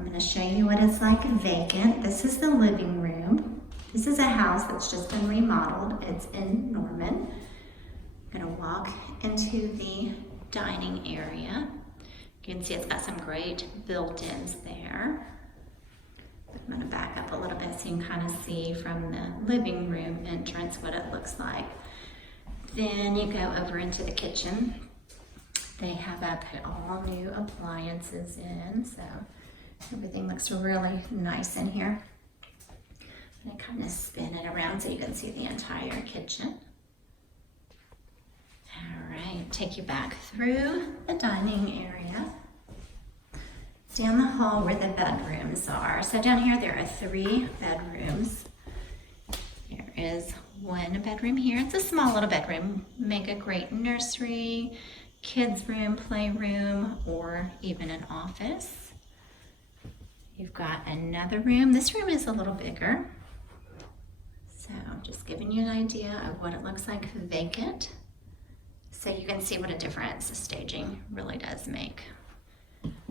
I'm going to show you what it's like vacant. This is the living room. This is a house that's just been remodeled. It's in Norman. I'm going to walk into the dining area. You can see it's got some great built-ins there. I'm going to back up a little bit so you can kind of see from the living room entrance what it looks like. Then you go over into the kitchen. They have put all new appliances in, so everything looks really nice in here. I'm going to kind of spin it around so you can see the entire kitchen. All right, take you back through the dining area. Down the hall where the bedrooms are. So down here there are 3 bedrooms. There is one bedroom here. It's a small little bedroom. Make a great nursery, kids room, playroom, or even an office. You've got another room. This room is a little bigger. So just giving you an idea of what it looks like vacant. So you can see what a difference the staging really does make.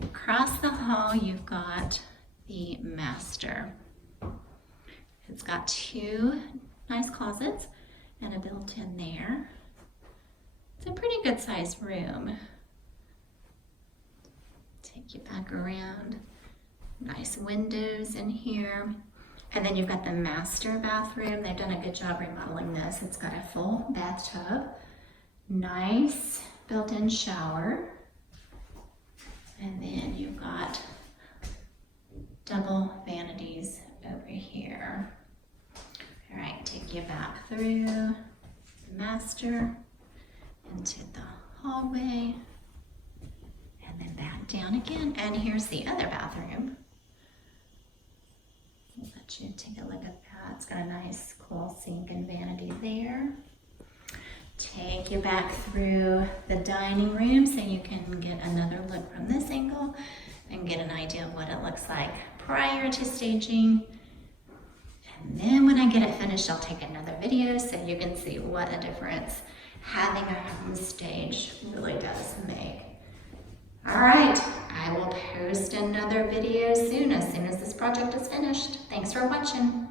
Across the hall, you've got the master. It's got 2 nice closets and a built-in there. It's a pretty good sized room. Take you back around. Nice windows in here. And then you've got the master bathroom. They've done a good job remodeling this. It's got a full bathtub, nice built-in shower. And then you've got double vanities over here. All right, take you back through the master, into the hallway, and then back down again. And here's the other bathroom. I'll let you take a look at that. It's got a nice cool sink and vanity there. Take you back through the dining room so you can get another look from this angle and get an idea of what it looks like prior to staging. And then when I get it finished, I'll take another video so you can see what a difference having a home stage really does make. All right, I will post another video soon as this project is finished. Thanks for watching.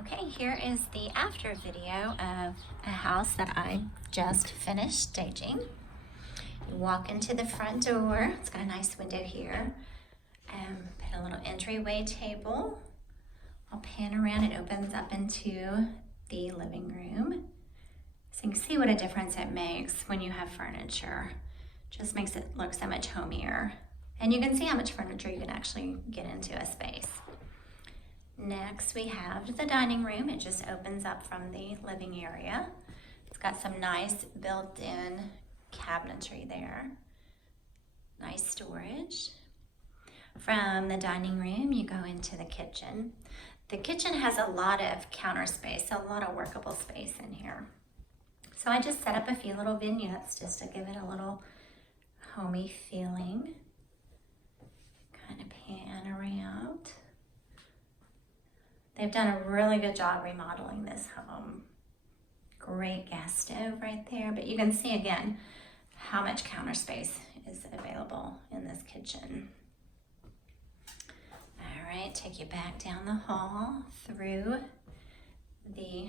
Okay, here is the after video of a house that I just finished staging. You walk into the front door. It's got a nice window here. Put a little entryway table. I'll pan around. It opens up into the living room. So you can see what a difference it makes when you have furniture. Just makes it look so much homier. And you can see how much furniture you can actually get into a space. Next, we have the dining room. It just opens up from the living area. It's got some nice built-in cabinetry there. Nice storage. From the dining room, you go into the kitchen. The kitchen has a lot of counter space, a lot of workable space in here. So I just set up a few little vignettes just to give it a little homey feeling. Kind of pan around. They've done a really good job remodeling this home. Great gas stove right there, but you can see again how much counter space is available in this kitchen. All right, take you back down the hall through the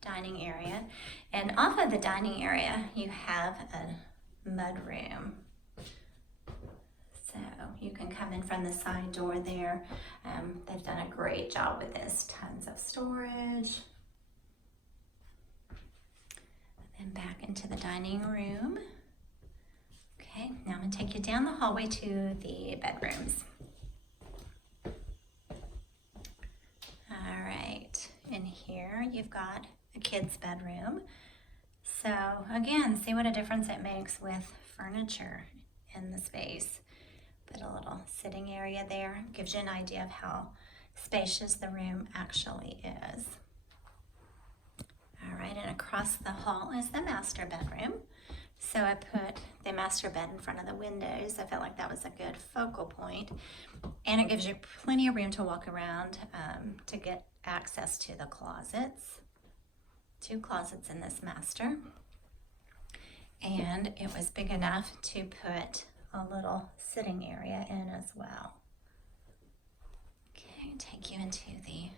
dining area. And off of the dining area, you have a mud room. So you can come in from the side door there. They've done a great job with this. Tons of storage. And back into the dining room. Okay, now I'm going to take you down the hallway to the bedrooms. All right, in here you've got a kid's bedroom. So again, see what a difference it makes with furniture in the space. Put a little sitting area there. Gives you an idea of how spacious the room actually is. All right, and across the hall is the master bedroom. So I put the master bed in front of the windows. I felt like that was a good focal point. And it gives you plenty of room to walk around to get access to the closets. 2 closets in this master. And it was big enough to put a little sitting area in as well. Okay, take you into the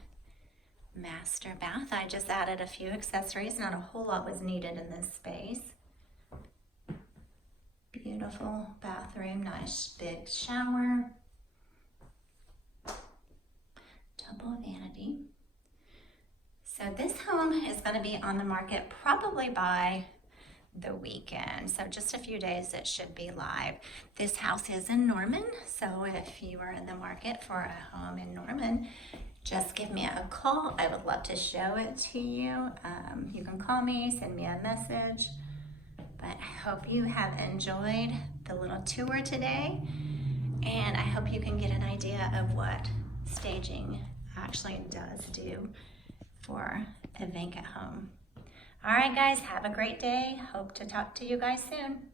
master bath. I just added a few accessories. Not a whole lot was needed in this space. Beautiful bathroom, nice big shower, double vanity. So this home is going to be on the market probably by the weekend. So just a few days it should be live. This house is in Norman, so if you are in the market for a home in Norman, just give me a call. I would love to show it to you. You can call me, send me a message. But I hope you have enjoyed the little tour today, and I hope you can get an idea of what staging actually does do for a vacant home. All right, guys, have a great day. Hope to talk to you guys soon.